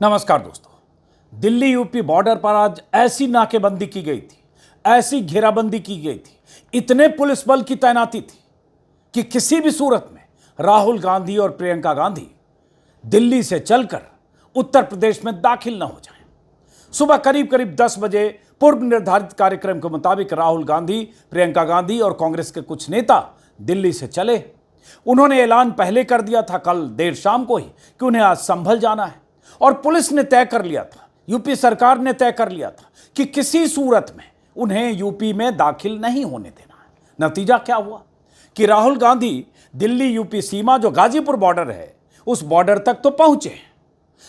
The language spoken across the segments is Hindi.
नमस्कार दोस्तों। दिल्ली यूपी बॉर्डर पर आज ऐसी नाकेबंदी की गई थी, ऐसी घेराबंदी की गई थी, इतने पुलिस बल की तैनाती थी कि किसी भी सूरत में राहुल गांधी और प्रियंका गांधी दिल्ली से चलकर उत्तर प्रदेश में दाखिल न हो जाएं। सुबह करीब करीब 10 बजे पूर्व निर्धारित कार्यक्रम के मुताबिक राहुल गांधी, प्रियंका गांधी और कांग्रेस के कुछ नेता दिल्ली से चले। उन्होंने ऐलान पहले कर दिया था, कल देर शाम को ही, कि उन्हें आज संभल जाना है। और पुलिस ने तय कर लिया था, यूपी सरकार ने तय कर लिया था कि किसी सूरत में उन्हें यूपी में दाखिल नहीं होने देना है। नतीजा क्या हुआ कि राहुल गांधी दिल्ली यूपी सीमा, जो गाजीपुर बॉर्डर है, उस बॉर्डर तक तो पहुंचे,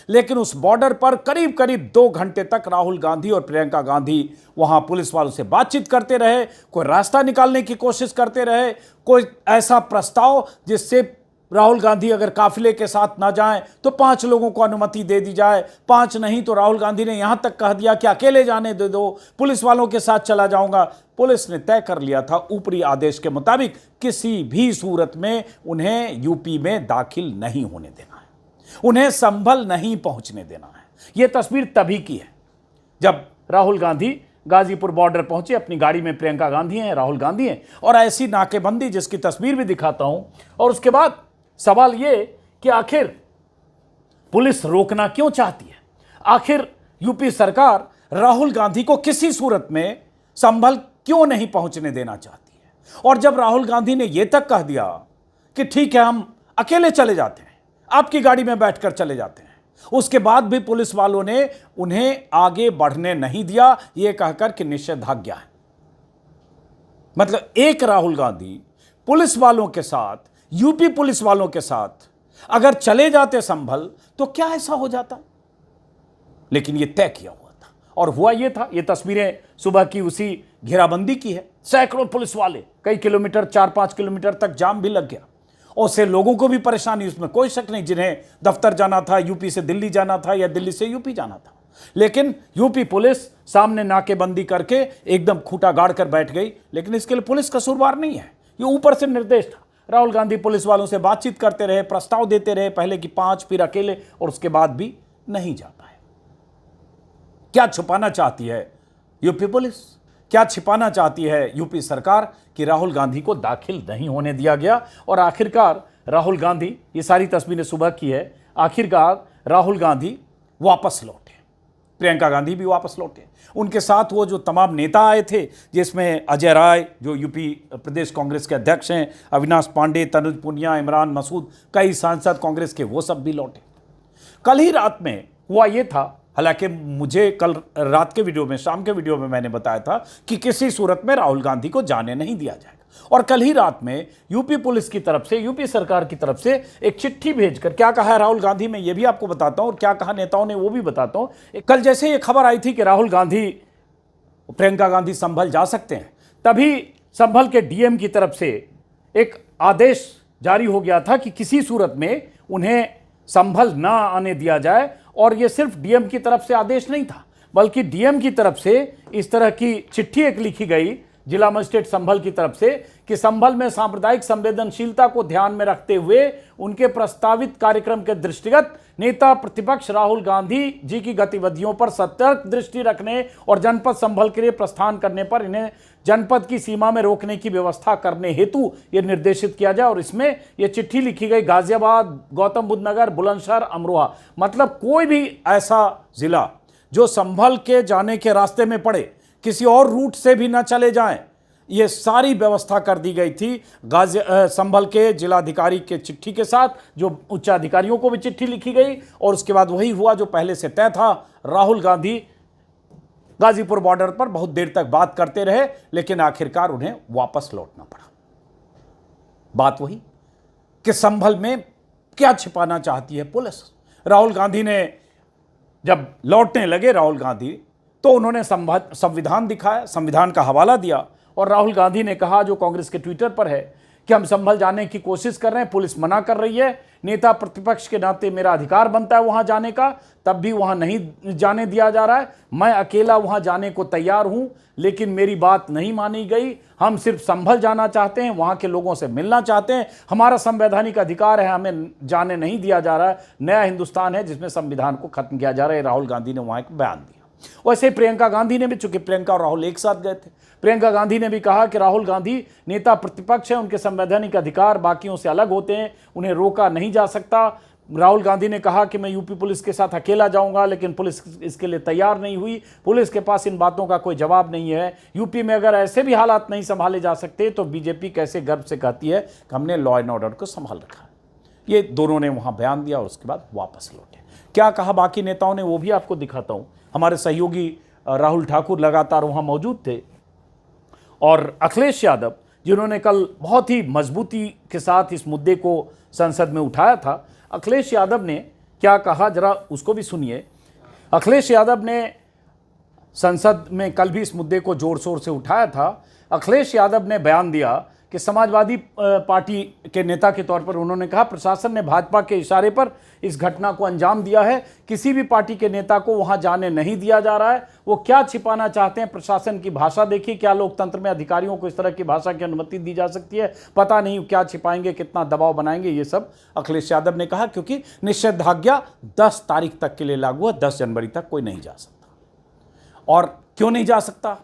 लेकिन उस बॉर्डर पर करीब करीब 2 घंटे तक राहुल गांधी और प्रियंका गांधी वहां पुलिस वालों से बातचीत करते रहे, कोई रास्ता निकालने की कोशिश करते रहे, कोई ऐसा प्रस्ताव जिससे राहुल गांधी अगर काफिले के साथ ना जाएं तो 5 लोगों को अनुमति दे दी जाए, 5 नहीं तो राहुल गांधी ने यहां तक कह दिया कि अकेले जाने दे दो, पुलिस वालों के साथ चला जाऊंगा। पुलिस ने तय कर लिया था ऊपरी आदेश के मुताबिक किसी भी सूरत में उन्हें यूपी में दाखिल नहीं होने देना है, उन्हें संभल नहीं पहुंचने देना है। यह तस्वीर तभी की है जब राहुल गांधी गाजीपुर बॉर्डर पहुंचे, अपनी गाड़ी में प्रियंका गांधी हैं, राहुल गांधी हैं, और ऐसी नाकेबंदी जिसकी तस्वीर भी दिखाता हूं। और उसके बाद सवाल यह कि आखिर पुलिस रोकना क्यों चाहती है? आखिर यूपी सरकार राहुल गांधी को किसी सूरत में संभल क्यों नहीं पहुंचने देना चाहती है? और जब राहुल गांधी ने यह तक कह दिया कि ठीक है, हम अकेले चले जाते हैं, आपकी गाड़ी में बैठकर चले जाते हैं, उसके बाद भी पुलिस वालों ने उन्हें आगे बढ़ने नहीं दिया, यह कहकर कि निषेधाज्ञा है। मतलब एक राहुल गांधी पुलिस वालों के साथ, यूपी पुलिस वालों के साथ अगर चले जाते संभल तो क्या ऐसा हो जाता? लेकिन यह तय किया हुआ था और हुआ यह था। यह तस्वीरें सुबह की उसी घेराबंदी की है। सैकड़ों पुलिस वाले, कई किलोमीटर, 4-5 किलोमीटर तक जाम भी लग गया, और उससे लोगों को भी परेशानी, उसमें कोई शक नहीं, जिन्हें दफ्तर जाना था, यूपी से दिल्ली जाना था या दिल्ली से यूपी जाना था। लेकिन यूपी पुलिस सामने नाकेबंदी करके एकदम खूंटा गाड़ कर बैठ गई। लेकिन इसके लिए पुलिस कसूरवार नहीं है, ये ऊपर से निर्देश था। राहुल गांधी पुलिस वालों से बातचीत करते रहे, प्रस्ताव देते रहे, पहले कि 5, फिर अकेले, और उसके बाद भी नहीं जा पाए। क्या छुपाना चाहती है यूपी पुलिस? क्या छिपाना चाहती है यूपी सरकार कि राहुल गांधी को दाखिल नहीं होने दिया गया? और आखिरकार राहुल गांधी, ये सारी तस्वीरें सुबह की है, आखिरकार राहुल गांधी वापस लौटे, प्रियंका गांधी भी वापस लौटे, उनके साथ वो जो तमाम नेता आए थे, जिसमें अजय राय जो यूपी प्रदेश कांग्रेस के अध्यक्ष हैं, अविनाश पांडे, तनुज पुनिया, इमरान मसूद, कई सांसद कांग्रेस के, वो सब भी लौटे। कल ही रात में हुआ ये था, हालांकि मुझे कल रात के वीडियो में, शाम के वीडियो में मैंने बताया था कि किसी सूरत में राहुल गांधी को जाने नहीं दिया जाएगा। और कल ही रात में यूपी पुलिस की तरफ से, यूपी सरकार की तरफ से एक चिट्ठी भेजकर क्या कहा है राहुल गांधी, मैं ये भी आपको बताता हूं, और क्या कहा नेताओं ने वो भी बताता हूं। कल जैसे ये खबर आई थी कि राहुल गांधी, प्रियंका गांधी संभल जा सकते हैं, तभी संभल के डीएम की तरफ से एक आदेश जारी हो गया था कि किसी सूरत में उन्हें संभल ना आने दिया जाए। और यह सिर्फ डीएम की तरफ से आदेश नहीं था, बल्कि डीएम की तरफ से इस तरह की चिट्ठी एक लिखी गई जिला मजिस्ट्रेट संभल की तरफ से कि संभल में सांप्रदायिक संवेदनशीलता को ध्यान में रखते हुए उनके प्रस्तावित कार्यक्रम के दृष्टिगत नेता प्रतिपक्ष राहुल गांधी जी की गतिविधियों पर सतर्क दृष्टि रखने और जनपद संभल के लिए प्रस्थान करने पर इन्हें जनपद की सीमा में रोकने की व्यवस्था करने हेतु यह निर्देशित किया जाए। और इसमें यह चिट्ठी लिखी गई गाजियाबाद, गौतम बुद्ध नगर, बुलंदशहर, अमरोहा, मतलब कोई भी ऐसा जिला जो संभल के जाने के रास्ते में पड़े, किसी और रूट से भी ना चले जाएं, ये सारी व्यवस्था कर दी गई थी संभल के जिलाधिकारी के चिट्ठी के साथ, जो उच्च अधिकारियों को भी चिट्ठी लिखी गई। और उसके बाद वही हुआ जो पहले से तय था। राहुल गांधी गाजीपुर बॉर्डर पर बहुत देर तक बात करते रहे, लेकिन आखिरकार उन्हें वापस लौटना पड़ा। बात वही कि संभल में क्या छिपाना चाहती है पुलिस? राहुल गांधी ने जब लौटने लगे, राहुल गांधी, तो उन्होंने संविधान दिखाया, संविधान का हवाला दिया, और राहुल गांधी ने कहा, जो कांग्रेस के ट्विटर पर है, कि हम संभल जाने की कोशिश कर रहे हैं, पुलिस मना कर रही है। नेता प्रतिपक्ष के नाते मेरा अधिकार बनता है वहां जाने का, तब भी वहां नहीं जाने दिया जा रहा है। मैं अकेला वहां जाने को तैयार हूं, लेकिन मेरी बात नहीं मानी गई। हम सिर्फ संभल जाना चाहते हैं, वहां के लोगों से मिलना चाहते हैं, हमारा संवैधानिक अधिकार है, हमें जाने नहीं दिया जा रहा है। नया हिंदुस्तान है जिसमें संविधान को खत्म किया जा रहा है। राहुल गांधी ने वहां एक बयान दिया। वैसे प्रियंका गांधी ने भी, चूंकि प्रियंका और राहुल एक साथ गए थे, प्रियंका गांधी ने भी कहा कि राहुल गांधी नेता प्रतिपक्ष है, उनके संवैधानिक अधिकार बाकियों से अलग होते हैं, उन्हें रोका नहीं जा सकता। राहुल गांधी ने कहा कि मैं यूपी पुलिस के साथ अकेला जाऊंगा, लेकिन पुलिस इसके लिए तैयार नहीं हुई। पुलिस के पास इन बातों का कोई जवाब नहीं है। यूपी में अगर ऐसे भी हालात नहीं संभाले जा सकते तो बीजेपी कैसे गर्व से कहती है कि हमने लॉ एंड ऑर्डर को संभाल रखा है। ये दोनों ने वहां बयान दिया और उसके बाद वापस लौटे। क्या कहा बाकी नेताओं ने वो भी आपको दिखाता हूं। हमारे सहयोगी राहुल ठाकुर लगातार वहां मौजूद थे, और अखिलेश यादव जिन्होंने कल बहुत ही मजबूती के साथ इस मुद्दे को संसद में उठाया था, अखिलेश यादव ने क्या कहा जरा उसको भी सुनिए। अखिलेश यादव ने संसद में कल भी इस मुद्दे को जोर शोर से उठाया था। अखिलेश यादव ने बयान दिया कि समाजवादी पार्टी के नेता के तौर पर उन्होंने कहा प्रशासन ने भाजपा के इशारे पर इस घटना को अंजाम दिया है। किसी भी पार्टी के नेता को वहां जाने नहीं दिया जा रहा है। वो क्या छिपाना चाहते हैं, प्रशासन की भाषा देखिए। क्या लोकतंत्र में अधिकारियों को इस तरह की भाषा की अनुमति दी जा सकती है? पता नहीं क्या छिपाएंगे, कितना दबाव बनाएंगे, ये सब अखिलेश यादव ने कहा। क्योंकि निषेधाज्ञा 10 तारीख तक के लिए लागू है, 10 जनवरी तक कोई नहीं जा सकता। और क्यों नहीं जा सकता?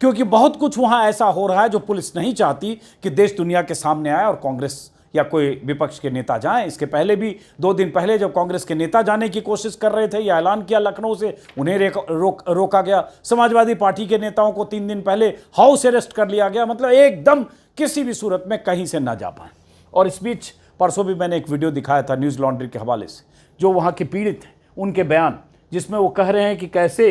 क्योंकि बहुत कुछ वहां ऐसा हो रहा है जो पुलिस नहीं चाहती कि देश दुनिया के सामने आए और कांग्रेस या कोई विपक्ष के नेता जाएं। इसके पहले भी 2 दिन पहले जब कांग्रेस के नेता जाने की कोशिश कर रहे थे, या ऐलान किया लखनऊ से, उन्हें रोका गया। समाजवादी पार्टी के नेताओं को 3 दिन पहले हाउस अरेस्ट कर लिया गया। मतलब एकदम किसी भी सूरत में कहीं से ना जा पाए। और इस बीच परसों भी मैंने एक वीडियो दिखाया था न्यूज़ लॉन्ड्री के हवाले से, जो वहाँ के पीड़ित हैं उनके बयान, जिसमें वो कह रहे हैं कि कैसे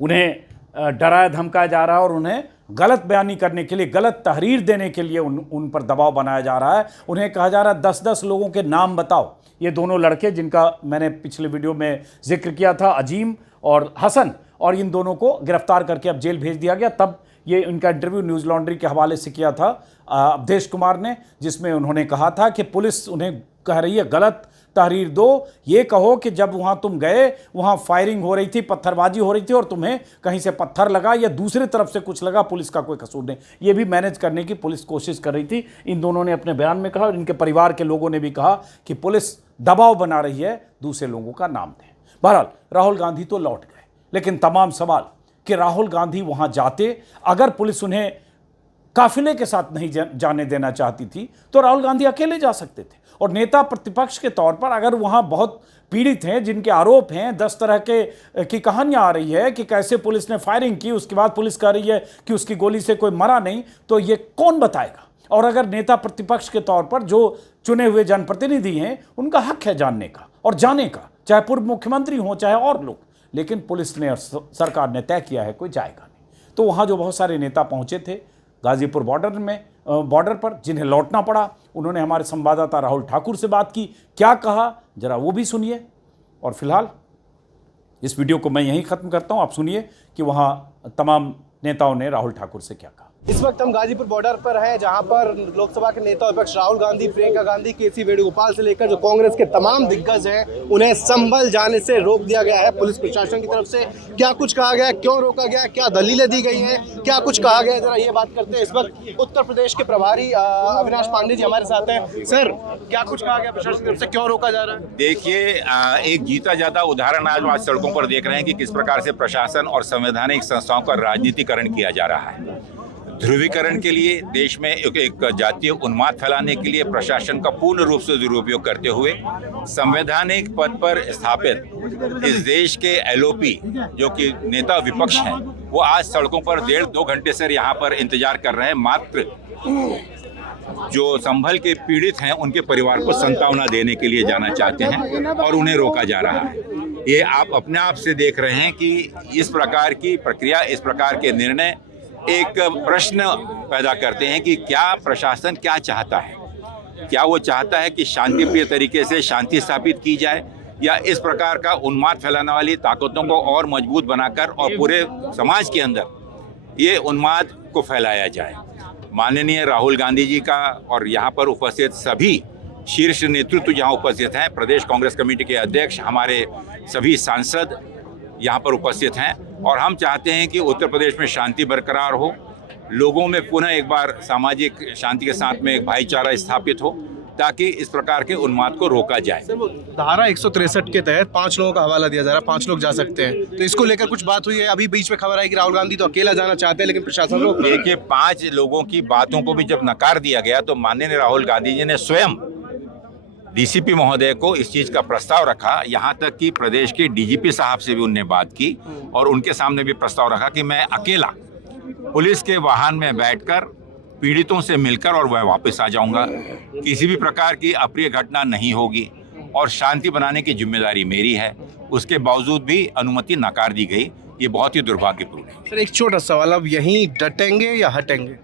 उन्हें डराया धमकाया जा रहा है और उन्हें गलत बयानी करने के लिए, गलत तहरीर देने के लिए उन पर दबाव बनाया जा रहा है। उन्हें कहा जा रहा है 10-10 लोगों के नाम बताओ। ये दोनों लड़के जिनका मैंने पिछले वीडियो में जिक्र किया था, अजीम और हसन, और इन दोनों को गिरफ्तार करके अब जेल भेज दिया गया। तब ये इनका इंटरव्यू न्यूज़ लॉन्ड्री के हवाले से किया था अवधेश कुमार ने, जिसमें उन्होंने कहा था कि पुलिस उन्हें कह रही है गलत तहरीर दो। ये कहो कि जब वहाँ तुम गए, वहाँ फायरिंग हो रही थी, पत्थरबाजी हो रही थी और तुम्हें कहीं से पत्थर लगा या दूसरी तरफ से कुछ लगा, पुलिस का कोई कसूर नहीं। ये भी मैनेज करने की पुलिस कोशिश कर रही थी, इन दोनों ने अपने बयान में कहा। और इनके परिवार के लोगों ने भी कहा कि पुलिस दबाव बना रही है, दूसरे लोगों का नाम दें। बहरहाल राहुल गांधी तो लौट गए, लेकिन तमाम सवाल कि राहुल गांधी वहाँ जाते, अगर पुलिस उन्हें काफिले के साथ नहीं जाने देना चाहती थी तो राहुल गांधी अकेले जा सकते थे। और नेता प्रतिपक्ष के तौर पर अगर वहाँ बहुत पीड़ित हैं, जिनके आरोप हैं, 10 तरह की कहानियां आ रही है कि कैसे पुलिस ने फायरिंग की, उसके बाद पुलिस कह रही है कि उसकी गोली से कोई मरा नहीं, तो ये कौन बताएगा? और अगर नेता प्रतिपक्ष के तौर पर जो चुने हुए जनप्रतिनिधि हैं, उनका हक है जानने का और जाने का, चाहे पूर्व मुख्यमंत्री हो चाहे और लोग। लेकिन पुलिस ने, सरकार ने तय किया है कोई जाएगा नहीं। तो वहाँ जो बहुत सारे नेता पहुँचे थे गाजीपुर बॉर्डर पर, जिन्हें लौटना पड़ा, उन्होंने हमारे संवाददाता राहुल ठाकुर से बात की। क्या कहा जरा वो भी सुनिए। और फिलहाल इस वीडियो को मैं यहीं ख़त्म करता हूं। आप सुनिए कि वहां तमाम नेताओं ने राहुल ठाकुर से क्या कहा। इस वक्त हम गाजीपुर बॉर्डर पर हैं, जहां पर लोकसभा के नेता विपक्ष राहुल गांधी, प्रियंका गांधी, केसी वेणुगोपाल से लेकर जो कांग्रेस के तमाम दिग्गज हैं, उन्हें संभल जाने से रोक दिया गया है पुलिस प्रशासन की तरफ से। क्या कुछ कहा गया, क्यों रोका गया, क्या दलीलें दी गई हैं, क्या कुछ कहा गया, जरा ये बात करते हैं। इस वक्त उत्तर प्रदेश के प्रभारी अविनाश पांडे जी हमारे साथ हैं। सर, क्या कुछ कहा गया प्रशासन की तरफ से, क्यों रोका जा रहा है? देखिए, एक जीता जाता उदाहरण आज सड़कों पर देख रहे हैं कि किस प्रकार से प्रशासन और संवैधानिक संस्थाओं का राजनीतिकरण किया जा रहा है। ध्रुवीकरण के लिए, देश में एक जातीय उन्माद फैलाने के लिए प्रशासन का पूर्ण रूप से दुरुपयोग करते हुए संवैधानिक पद पर स्थापित इस देश के एलओपी जो कि नेता विपक्ष हैं, वो आज सड़कों पर 1.5-2 घंटे से यहाँ पर इंतजार कर रहे हैं। मात्र जो संभल के पीड़ित हैं उनके परिवार को सांत्वना देने के लिए जाना चाहते हैं और उन्हें रोका जा रहा है। ये आप अपने आप से देख रहे हैं कि इस प्रकार की प्रक्रिया, इस प्रकार के निर्णय एक प्रश्न पैदा करते हैं कि क्या प्रशासन क्या चाहता है। क्या वो चाहता है कि शांतिप्रिय तरीके से शांति स्थापित की जाए, या इस प्रकार का उन्माद फैलाने वाली ताकतों को और मजबूत बनाकर और पूरे समाज के अंदर ये उन्माद को फैलाया जाए। माननीय राहुल गांधी जी का और यहाँ पर उपस्थित सभी शीर्ष नेतृत्व जहाँ उपस्थित हैं, प्रदेश कांग्रेस कमेटी के अध्यक्ष, हमारे सभी सांसद यहाँ पर उपस्थित हैं और हम चाहते हैं कि उत्तर प्रदेश में शांति बरकरार हो, लोगों में पुनः एक बार सामाजिक शांति के साथ में एक भाईचारा स्थापित हो, ताकि इस प्रकार के उन्माद को रोका जाए। धारा 163 के तहत 5 लोगों का हवाला दिया जा रहा है, 5 लोग जा सकते हैं, तो इसको लेकर कुछ बात हुई है? अभी बीच में खबर आई कि राहुल गांधी तो अकेला जाना चाहते हैं, लेकिन प्रशासन रोक रहा है। देखिए, 5 लोगों की बातों को भी जब नकार दिया गया तो माननीय राहुल गांधी जी ने स्वयं डीसीपी महोदय को इस चीज का प्रस्ताव रखा, यहाँ तक कि प्रदेश के डीजीपी साहब से भी उनने बात की और उनके सामने भी प्रस्ताव रखा कि मैं अकेला पुलिस के वाहन में बैठकर पीड़ितों से मिलकर और वह वापस आ जाऊंगा, किसी भी प्रकार की अप्रिय घटना नहीं होगी और शांति बनाने की जिम्मेदारी मेरी है। उसके बावजूद भी अनुमति नकार दी गई, ये बहुत ही दुर्भाग्यपूर्ण है। सर, एक छोटा सवाल, अब यहीं डटेंगे या हटेंगे?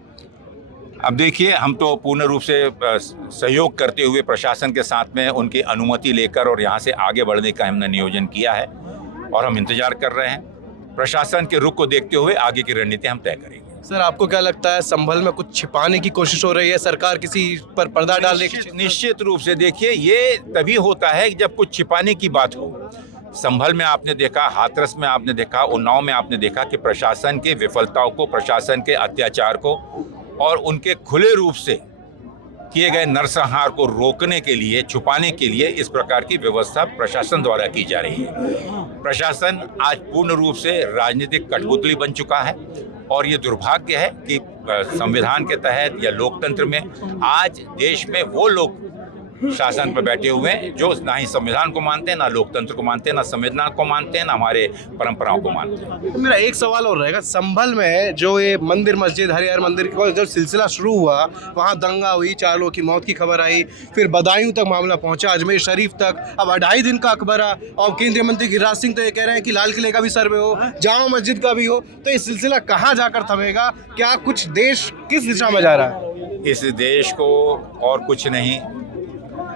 अब देखिए, हम तो पूर्ण रूप से सहयोग करते हुए प्रशासन के साथ में उनकी अनुमति लेकर और यहाँ से आगे बढ़ने का हमने नियोजन किया है और हम इंतजार कर रहे हैं। प्रशासन के रुख को देखते हुए आगे की रणनीति हम तय करेंगे। सर, आपको क्या लगता है, संभल में कुछ छिपाने की कोशिश हो रही है? सरकार किसी पर पर्दा डालने की? निश्चित रूप से देखिए, ये तभी होता है जब कुछ छिपाने की बात हो। संभल में आपने देखा, हाथरस में आपने देखा, उन्नाव में आपने देखा कि प्रशासन की विफलताओं को, प्रशासन के अत्याचार को और उनके खुले रूप से किए गए नरसंहार को रोकने के लिए, छुपाने के लिए इस प्रकार की व्यवस्था प्रशासन द्वारा की जा रही है। प्रशासन आज पूर्ण रूप से राजनीतिक कठपुतली बन चुका है और ये दुर्भाग्य है कि संविधान के तहत या लोकतंत्र में आज देश में वो लोग शासन पर बैठे हुए हैं जो ना ही संविधान को मानते हैं, ना लोकतंत्र को मानते हैं, ना संविधान को मानते हैं, ना हमारे परंपराओं को मानते हैं। तो मेरा एक सवाल और रहेगा, संभल में जो ये मंदिर मस्जिद हरिहर मंदिर का जो सिलसिला शुरू हुआ, वहाँ दंगा हुई, 4 लोगों की मौत की खबर आई, फिर बदायूं तक मामला पहुंचा, अजमेर शरीफ तक, अब 2.5 दिन का अखबारा और केंद्रीय मंत्री गिरिराज सिंह तो ये कह रहे हैं कि लाल किले का भी सर्वे हो, जामा मस्जिद का भी हो, तो ये सिलसिला कहाँ जाकर थमेगा? क्या कुछ देश किस दिशा में जा रहा है? इस देश को और कुछ नहीं,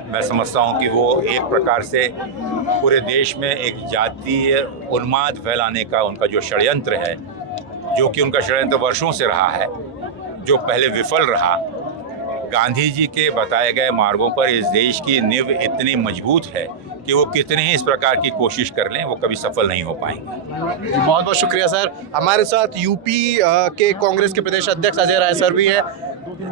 मैं समझता हूं कि वो एक प्रकार से पूरे देश में एक जातीय उन्माद फैलाने का उनका जो षड्यंत्र है, जो कि उनका षड्यंत्र वर्षों से रहा है, जो पहले विफल रहा। गांधी जी के बताए गए मार्गों पर इस देश की नींव इतनी मजबूत है कि वो कितने ही इस प्रकार की कोशिश कर लें, वो कभी सफल नहीं हो पाएंगे। बहुत बहुत शुक्रिया सर। हमारे साथ यूपी के कांग्रेस के प्रदेश अध्यक्ष अजय राय सर भी हैं,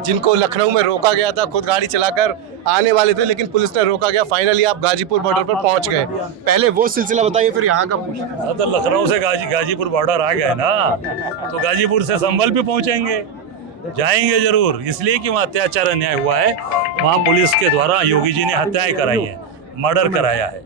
जिनको लखनऊ में रोका गया था, खुद गाड़ी चलाकर आने वाले थे लेकिन पुलिस ने रोका गया। फाइनली आप गाजीपुर बॉर्डर पर पहुंच गए। पहले वो सिलसिला बताइए, फिर यहाँ का। तो लखनऊ से गाजीपुर बॉर्डर आ गए ना, तो गाजीपुर से संभल भी पहुंचेंगे, जाएंगे जरूर, इसलिए कि वहाँ अत्याचार अन्याय हुआ है। वहाँ पुलिस के द्वारा योगी जी ने हत्याएं कराई हैं, मर्डर कराया है,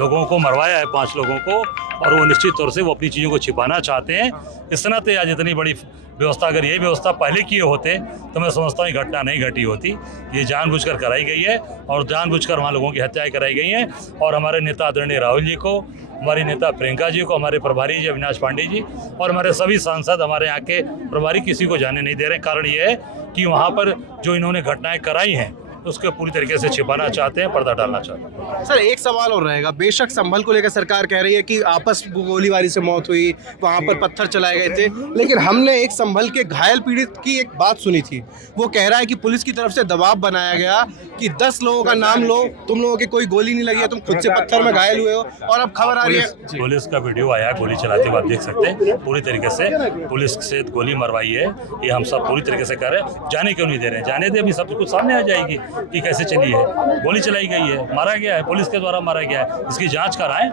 लोगों को मरवाया है, 5 लोगों को, और वो निश्चित तौर से वो अपनी चीज़ों को छिपाना चाहते हैं। इस नाते आज इतनी बड़ी व्यवस्था, अगर ये व्यवस्था पहले किए होते तो मैं समझता हूँ घटना नहीं घटी होती। ये जानबूझकर कराई गई है और जानबूझकर वहाँ लोगों की हत्याएं कराई गई हैं। और हमारे नेता आदरणीय राहुल जी को, हमारी नेता प्रियंका जी को, हमारे प्रभारी जी अविनाश पांडे जी और हमारे सभी सांसद, हमारे यहाँ के प्रभारी किसी को जाने नहीं दे रहे। कारण ये है कि वहाँ पर जो इन्होंने घटनाएं कराई हैं उसको पूरी तरीके से छिपाना चाहते हैं, पर्दा डालना चाहते हैं। सर, एक सवाल और रहेगा, बेशक संभल को लेकर सरकार कह रही है कि आपस गोलीबारी से मौत हुई, वहाँ पर पत्थर चलाए गए थे, लेकिन हमने एक संभल के घायल पीड़ित की एक बात सुनी थी। वो कह रहा है कि पुलिस की तरफ से दबाव बनाया गया कि 10 लोगों का नाम लो, तुम लोगों की कोई गोली नहीं लगी है, तुम खुद से पत्थर में घायल हुए हो, और अब खबर आ रही है पुलिस का वीडियो आया, गोली चलाते हुए आप देख सकते हैं। पूरी तरीके से पुलिस से गोली मरवाई है, ये हम सब पूरी तरीके से कह रहे हैं। जाने क्यों नहीं दे रहे हैं? जाने दे, अभी सब कुछ सामने आ जाएगी कि कैसे चली है, गोली चलाई गई है, मारा गया है, पुलिस के द्वारा मारा गया है, इसकी जांच कराएं।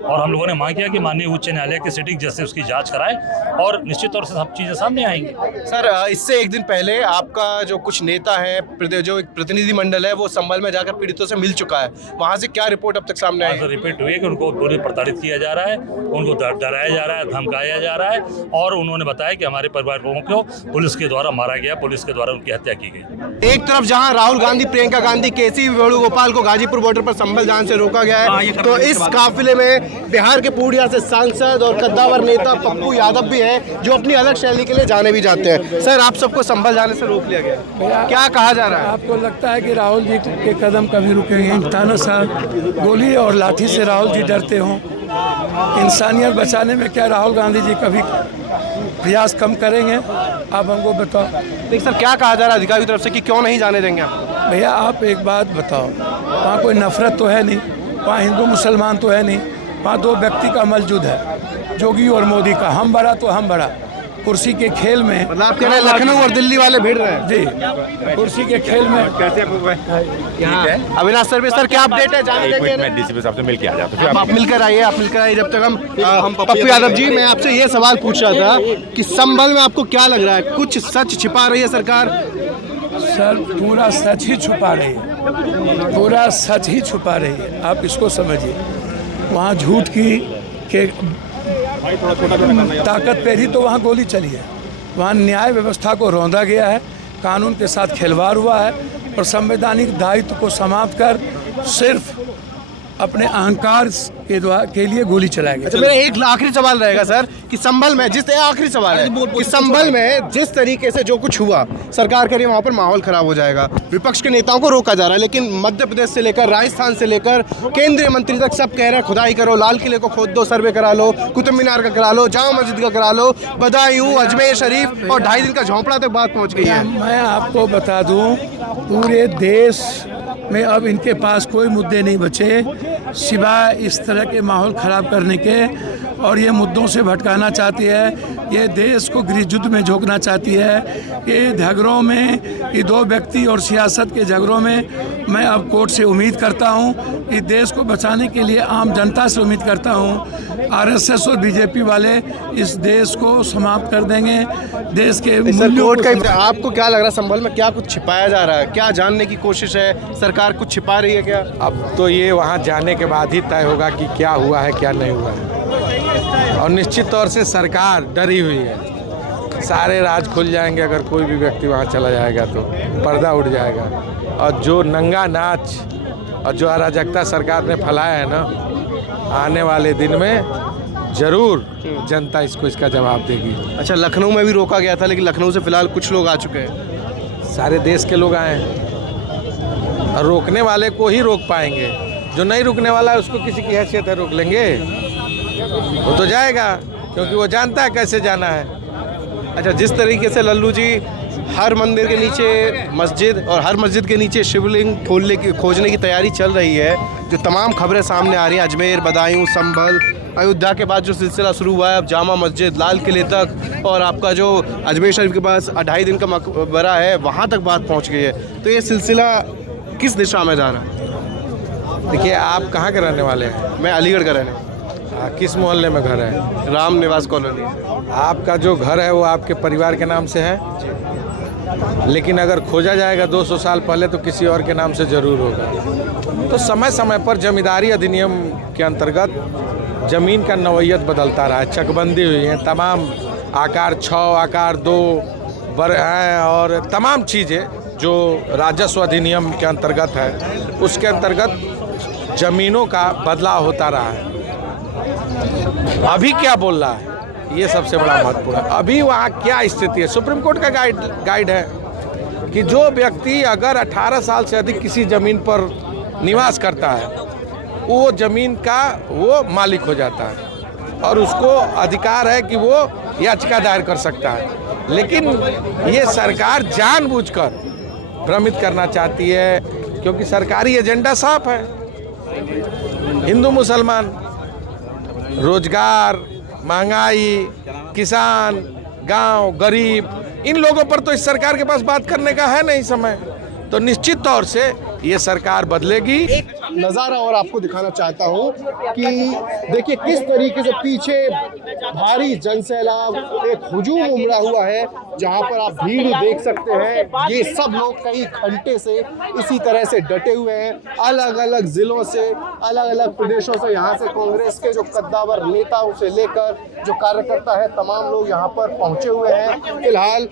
और हम लोगों ने मांग किया कि माननीय उच्च न्यायालय के सिटिंग जज से उसकी जांच कराएं और निश्चित तौर से सब चीजें सामने आएंगी। सर, इससे एक दिन पहले आपका जो कुछ नेता है, जो एक प्रतिनिधि मंडल है, वो संभल में जाकर पीड़ितों से मिल चुका है, वहाँ से क्या रिपोर्ट अब तक सामने आई? रिपोर्ट हुई है कि उनको पूरी प्रताड़ित किया जा रहा है, उनको डराया जा रहा है, धमकाया जा रहा है, और उन्होंने बताया कि हमारे परिवार लोगों को पुलिस के द्वारा मारा गया, पुलिस के द्वारा उनकी हत्या की गई। एक तरफ जहां राहुल गांधी, प्रियंका गांधी, केसी वेणुगोपाल को गाजीपुर बॉर्डर पर संभल जाने से रोका गया है, तो इस काफिले में बिहार के पूर्णिया से सांसद और कद्दावर नेता पप्पू यादव भी हैं, जो अपनी अलग शैली के लिए जाने भी जाते हैं। सर, आप सबको संभल जाने से रोक लिया गया, क्या कहा जा रहा है? आपको लगता है कि राहुल जी के कदम कभी रुकेंगे? थाना साहब गोली और लाठी से राहुल जी डरते हों? इंसानियत बचाने में क्या राहुल गांधी जी कभी प्रयास कम करेंगे? आप हमको बताओ। देखिए सर, क्या कहा जा रहा है अधिकारियों की तरफ से कि क्यों नहीं जाने देंगे आप? भैया आप एक बात बताओ, वहाँ कोई नफरत तो है नहीं, वहाँ हिंदू मुसलमान तो है नहीं, वहाँ दो व्यक्ति का मौजूद है, योगी और मोदी का। हम बड़ा तो हम बड़ा, कुर्सी के खेल में। मतलब आप कह रहे हैं लखनऊ और दिल्ली वाले भिड़ रहे हैं? जी, कुर्सी के खेल में। कैसे अविनाश सर क्या अपडेट है? जान देंगे मैं डीसीपी साहब से मिल के आ जाता हूँ। आप मिलकर आइए, आप मिलकर आइए। जब तक हम पप्पू यादव जी, मैं आपसे ये सवाल पूछ रहा था कि संभल में आपको क्या लग रहा है, कुछ सच छिपा रही है सरकार? सर पूरा सच ही छुपा रही है, पूरा सच ही छुपा रही है। आप इसको समझिए, वहाँ झूठ की के ताकत पे ही तो वहाँ गोली चली है। वहाँ न्याय व्यवस्था को रौंदा गया है, कानून के साथ खिलवाड़ हुआ है और संवैधानिक दायित्व को समाप्त कर सिर्फ अपने अहंकार के लिए गोली चलाया गया। अच्छा, मेरा एक आखिरी सवाल रहेगा सर कि संभल में आखिरी सवाल है कि संभल में जिस तरीके से जो कुछ हुआ, सरकार कह रही है वहाँ पर माहौल खराब हो जाएगा, विपक्ष के नेताओं को रोका जा रहा है, लेकिन मध्य प्रदेश से लेकर राजस्थान से लेकर केंद्रीय मंत्री तक सब कह रहे हैं खुदाई करो, लाल किले को खोद दो, सर्वे करा लो, कुतुब मीनार का करा लो, जामा मस्जिद का करा लो, बदायूं, अजमेर शरीफ और 2.5 दिन का झोंपड़ा तक बात पहुँच गई है। मैं आपको बता दूं, पूरे देश में अब इनके पास कोई मुद्दे नहीं बचे सिवाय इस तरह के माहौल ख़राब करने के, और ये मुद्दों से भटकाना चाहती है, ये देश को गृह युद्ध में झोंकना चाहती है। ये झगड़ों में, ये दो व्यक्ति और सियासत के झगड़ों में मैं अब कोर्ट से उम्मीद करता हूँ, इस देश को बचाने के लिए आम जनता से उम्मीद करता हूँ, आरएसएस और बीजेपी वाले इस देश को समाप्त कर देंगे। देश के मूल्यों को। आपको क्या लग रहा है संभल में क्या कुछ छिपाया जा रहा है? क्या जानने की कोशिश है? सरकार कुछ छिपा रही है क्या? अब तो ये वहाँ जाने के बाद ही तय होगा कि क्या हुआ है क्या नहीं हुआ है। और निश्चित तौर से सरकार डरी हुई है, सारे राज खुल जाएंगे अगर कोई भी व्यक्ति वहाँ चला जाएगा तो पर्दा उठ जाएगा। और जो नंगा नाच और जो अराजकता सरकार ने फैलाया है ना, आने वाले दिन में जरूर जनता इसका जवाब देगी। अच्छा, लखनऊ में भी रोका गया था, लेकिन लखनऊ से फिलहाल कुछ लोग आ चुके हैं। सारे देश के लोग आए हैं और रोकने वाले को ही रोक पाएंगे, जो नहीं रुकने वाला है उसको किसी की हैसियत है रोक लेंगे? वो तो जाएगा क्योंकि वो जानता है कैसे जाना है। अच्छा, जिस तरीके से लल्लू जी हर मंदिर के नीचे मस्जिद और हर मस्जिद के नीचे शिवलिंग खोजने की तैयारी चल रही है, जो तमाम खबरें सामने आ रही हैं, अजमेर, बदायूं, संभल, अयोध्या के बाद जो सिलसिला शुरू हुआ है अब जामा मस्जिद, लाल किले तक, और आपका जो अजमेर शरीफ के पास 2.5 दिन का मकबरा है वहाँ तक बात पहुँच गई है, तो ये सिलसिला किस दिशा में जा रहा है? देखिए, आप कहाँ के रहने वाले हैं? मैं अलीगढ़ का रहने। किस मोहल्ले में घर है? राम निवास कॉलोनी। आपका जो घर है वो आपके परिवार के नाम से है, लेकिन अगर खोजा जाएगा 200 साल पहले तो किसी और के नाम से जरूर होगा। तो समय समय पर जमींदारी अधिनियम के अंतर्गत ज़मीन का नौयत बदलता रहा है, चकबंदी हुई है, तमाम आकार 6, आकार 2 बर हैं और तमाम चीज़ें जो राजस्व अधिनियम के अंतर्गत है, उसके अंतर्गत ज़मीनों का बदलाव होता रहा है। अभी क्या बोल रहा है ये सबसे बड़ा महत्वपूर्ण है। अभी वहाँ क्या स्थिति है? सुप्रीम कोर्ट का गाइड है कि जो व्यक्ति अगर 18 साल से अधिक किसी ज़मीन पर निवास करता है वो ज़मीन का वो मालिक हो जाता है और उसको अधिकार है कि वो याचिका दायर कर सकता है। लेकिन ये सरकार जानबूझकर भ्रमित करना चाहती है क्योंकि सरकारी एजेंडा साफ है, हिंदू मुसलमान, रोजगार, महंगाई, किसान, गांव, गरीब, इन लोगों पर तो इस सरकार के पास बात करने का है नहीं समय। तो निश्चित तौर से ये सरकार बदलेगी। एक नज़ारा और आपको दिखाना चाहता हूँ कि देखिए किस तरीके से पीछे भारी जनसैलाब, एक हुजूम उमड़ा हुआ है, जहाँ पर आप भीड़ देख सकते हैं। ये सब लोग कई घंटे से इसी तरह से डटे हुए हैं, अलग अलग ज़िलों से, अलग अलग प्रदेशों से। यहाँ से कांग्रेस के जो कद्दावर नेताओं से लेकर जो कार्यकर्ता है, तमाम लोग यहाँ पर पहुँचे हुए हैं। फिलहाल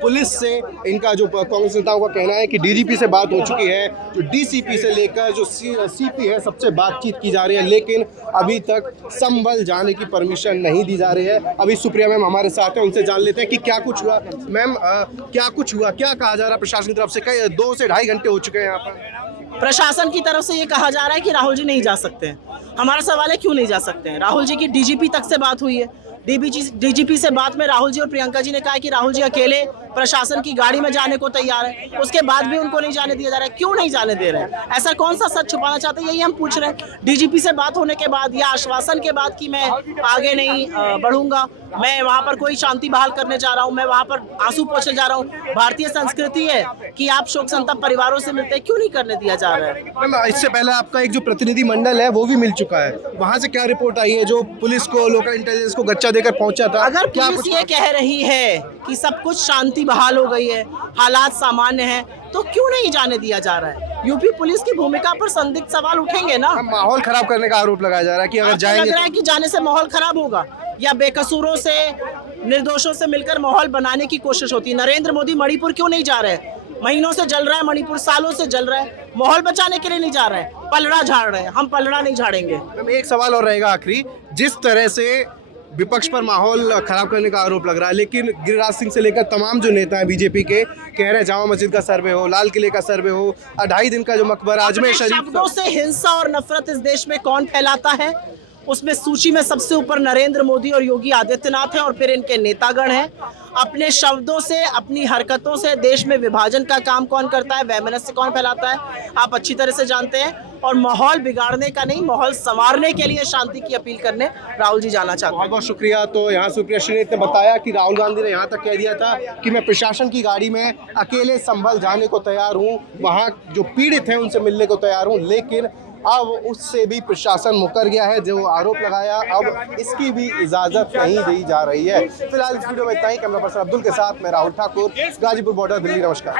पुलिस से इनका जो कांग्रेस नेताओं का कहना है कि डीजीपी से बात हो चुकी है, जो डीसीपी से लेकर जो सीपी है सबसे बातचीत की जा रही है, लेकिन अभी तक संभल जाने की परमिशन नहीं दी जा रही है। अभी सुप्रिया मैम हमारे साथ हैं, उनसे जान लेते हैं कि क्या कुछ हुआ। मैम क्या कुछ हुआ, क्या कहा जा रहा है प्रशासन की तरफ से? कई 2 से ढाई घंटे हो चुके हैं यहाँ पर। प्रशासन की तरफ से ये कहा जा रहा है कि राहुल जी नहीं जा सकते हैं। हमारा सवाल है क्यों नहीं जा सकते हैं। राहुल जी की डीजीपी तक से बात हुई है, डीजीपी से बात में राहुल जी और प्रियंका जी ने कहा कि राहुल जी अकेले प्रशासन की गाड़ी में जाने को तैयार है, उसके बाद भी उनको नहीं जाने दिया जा रहा है। क्यों नहीं जाने दे रहे हैं? ऐसा कौन सा सच छुपाना चाहते हैं, यही हम पूछ रहे हैं। डीजीपी से बात होने के बाद या आश्वासन के बाद कि मैं आगे नहीं बढ़ूंगा, मैं वहां पर कोई शांति बहाल करने जा रहा हूं, मैं वहां पर आंसू पोंछने जा रहा हूं। भारतीय संस्कृति है कि आप शोक संतप्त परिवारों से मिलते हैं, क्यों नहीं करने दिया जा रहा है? मैम, इससे पहले आपका एक जो प्रतिनिधि मंडल है वो भी मिल चुका है, वहां से क्या रिपोर्ट आई है जो पुलिस को, लोकल इंटेलिजेंस को गच्चा देकर पहुंचा था? अगर क्या पुलिस ये कह रही है कि सब कुछ शांति बहाल हो गई है, हालात सामान्य हैं, तो क्यों नहीं जाने दिया जा रहा है? यूपी पुलिस की भूमिका पर संदिग्ध सवाल उठेंगे ना। माहौल खराब करने का आरोप लगाया जा रहा है कि अगर आपको जाएंगे लग रहा है कि जाने से माहौल खराब होगा या बेकसूरों से, निर्दोषों से मिलकर माहौल बनाने की कोशिश होती है? नरेंद्र मोदी मणिपुर क्यों नहीं जा रहे हैं? महीनों से जल रहा है मणिपुर, सालों से जल रहा है, माहौल बचाने के लिए नहीं जा रहे हैं, पलड़ा झाड़ रहे हैं। हम पलड़ा नहीं झाड़ेंगे। मैम, एक सवाल और रहेगा आखिरी, जिस तरह से विपक्ष पर माहौल खराब करने का आरोप लग रहा है, लेकिन गिरिराज सिंह से लेकर तमाम जो नेता हैं बीजेपी के कह रहे हैं जामा मस्जिद का सर्वे हो, लाल किले का सर्वे हो, 2.5 दिन का जो मकबरा अजमेर शरीफ, शब्दों से हिंसा और नफरत इस देश में कौन फैलाता है? उसमें सूची में सबसे ऊपर नरेंद्र मोदी और योगी आदित्यनाथ हैं और फिर इनके नेतागण हैं। अपने शब्दों से, अपनी हरकतों से देश में विभाजन का काम कौन करता है, वैमनस्य कौन फैलाता है, आप अच्छी तरह से जानते हैं। और माहौल बिगाड़ने का नहीं, माहौल संवारने के लिए शांति की अपील करने राहुल जी जाना चाहते हैं। बहुत बहुत शुक्रिया। तो यहाँ सुप्रिया श्रीनेत ने बताया कि राहुल गांधी ने यहाँ तक कह दिया था कि मैं प्रशासन की गाड़ी में अकेले संभल जाने को तैयार हूँ, वहाँ जो पीड़ित हैं उनसे मिलने को तैयार हूँ, लेकिन अब उससे भी प्रशासन मुकर गया है। जो आरोप लगाया, अब इसकी भी इजाजत नहीं दी जा रही है। फिलहाल इस वीडियो में इतना ही। कैमरा पर्सन अब्दुल के साथ मैं राहुल ठाकुर, गाजीपुर बॉर्डर, दिल्ली। नमस्कार।